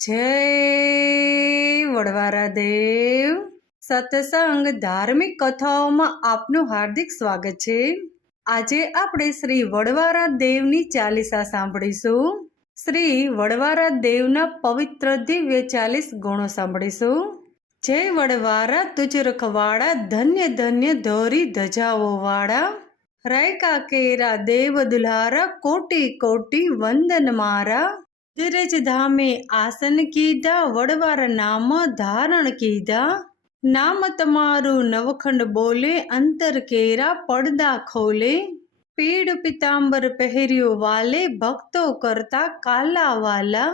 જય વડવારા દેવ સત્સંગ ધાર્મિક કથાઓમાં આપનું હાર્દિક સ્વાગત છે। આજે આપણે શ્રી વડવારા દેવની ચાલીસા સાંભળીશું। શ્રી વડવારા દેવના પવિત્ર દિવ્ય 40 ગુણો સાંભળીશું। જય વડવારા તુજ રખવાડા, ધન્ય ધન્ય ધોરી ધજાઓ વાળા, રાયકા કેરા દેવ દુલ્હારા, કોટી કોટી વંદન મારા। ધીરજ ધામે આસન કીધા, વડવારા નામ ધારણ કીધા, નામ તમારું નવખંડ બોલે, અંતર કેરા પડદા ખોલે। પીડ પિતાંબર પહેર્યો વાલે, ભક્તો કરતા કાલા વાલા,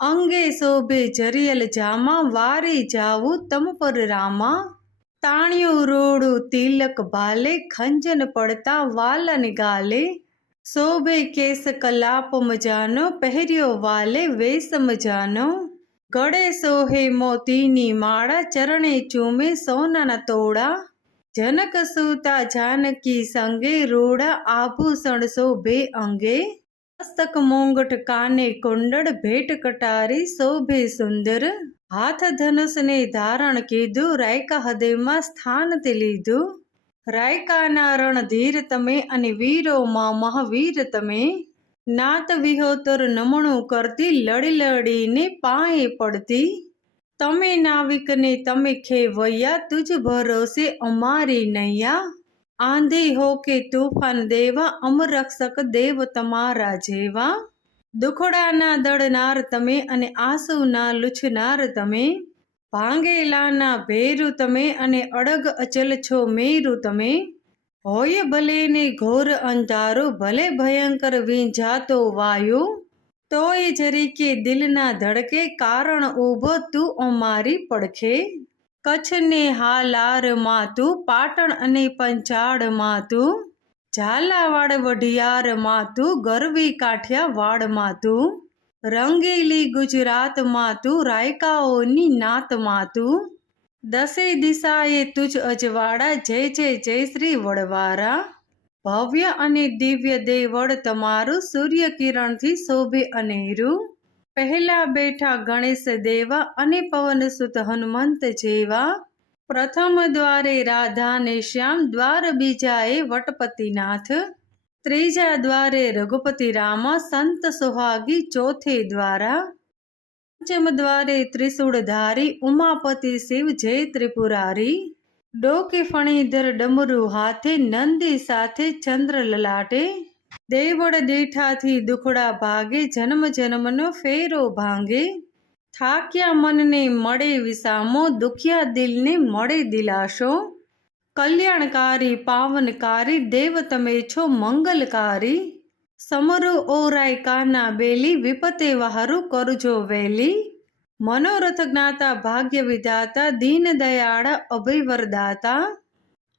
અંગે શોભે જરિયલ જામા, વારે જાવું તમ પર રામા। તાણિયું રોડું તિલક ભાલે, ખંજન પડતા વાલન ગાલે, શોભે કેસ કલાપ મજાનો, પહેર્યો વાલે વેશ મજાનો। ગળે સોહે મોતીની માળા, ચરણે ચૂમે સોનાના તોડા, જનક સૂતા જાનકી સંગે, રૂડા આભૂષણ શોભે અંગે। મસ્તક મોંગઠ કાને કુંડળ, ભેટ કટારી શોભે સુંદર, હાથ ધનુષને ધારણ કીધું, રાયકા હૃદયમાં સ્થાન તે લીધું। રાયકાના રણધીર તમે, અને વીરોમાં મહાવીર તમે, નાત વિહોતર નમણું કરતી, લડી લડીને પાયે પડતી। તમે નાવિકને તમે ખેવૈયા, તુજ ભરોસે અમારી નૈયા, આંધી હો કે તૂફાન દેવા, અમર રક્ષક દેવ તમારા જેવા। દુખડાના દળનાર તમે, અને આંસુના લૂછનાર તમે, ભાંગેલાના ભેરું તમે, અને અડગ અચલ છો મેરું તમે। હોય ભલે ને ઘોર અંધારો, ભલે ભયંકર વીંઝાતો વાયુ, તોય જરીકે દિલ ના ધડકે, કારણ ઊભો તું અમારી પડખે। કચ્છ ને હાલારમાં તું, પાટણ અને પંચાળમાં તું, ઝાલાવાડ વઢિયારમાં તું, ગરવી કાઠિયાવાડમાં તું, રંગીલી ગુજરાતમાં તું, રાયકાઓની નાતમાં તું, દસે દિશાએ તુજ અજવાળા, જય જય જય શ્રી વડવારા। ભવ્ય અને દિવ્ય દેવળ તમારું, સૂર્ય કિરણથી શોભે અનેરું, પહેલા બેઠા ગણેશ દેવા, અને પવન સુત હનુમંત જેવા। પ્રથમ દ્વારે રાધા ને શ્યામ, દ્વાર બીજાએ વટપતિનાથ, ત્રીજા દ્વારે રઘુપતિ રામા, સંત સુહાગી ચોથે દ્વારા, પંચમ દ્વારે ત્રિશૂળધારી, ઉમાપતિ શિવ જય ત્રિપુરારી, ડોકે ફણીધર ડમરુ હાથે, નંદી સાથે ચંદ્ર લલાટે, દેવળ દીઠાથી દુખડા ભાગે, જન્મ જન્મનો ફેરો ભાંગે, થાક્યા મનને મળે વિસામો, દુખિયા દિલને મળે દિલાસો, કલ્યાણકારી પાવનકારી, દેવ તમે છો મંગલકારી, સમરું ઓરાય કાના બેલી, વિપતે વહારું કરજો વેલી, મનોરથ જ્ઞાતા ભાગ્ય વિધાતા, દીન દયાળા અભય વરદાતા,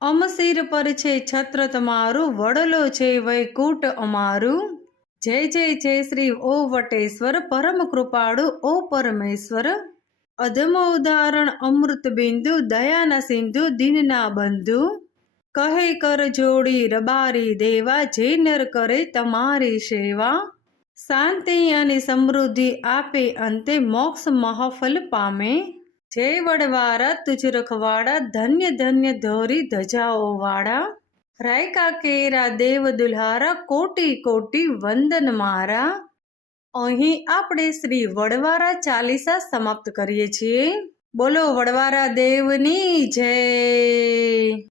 અમશીર પર છે છત્ર તમારું, વડલો છે વૈકુટ અમારું। જય જય જય શ્રી ઓ વટેશ્વર, પરમ કૃપાળુ ઓ પરમેશ્વર, અધમ ઉદાહરણ અમૃત બિંદુ, દયાના સિંધુ દીનના બંધુ, કહે કર જોડી રબારી દેવા, જે નર કરે તમારી સેવા, શાંતિ અને સમૃદ્ધિ આપે અંતે, મોક્ષ મહાફલ પામે। જય વડવારા તુજ રખવાડા, ધન્ય ધન્ય ધોરી ધજાઓ વાળા, રાયકા કેરા દેવ દુલ્હારા, કોટી કોટી વંદન મારા। અહીં આપણે શ્રી વડવારા ચાલીસા સમાપ્ત કરીએ છીએ। બોલો વડવારા દેવની જય।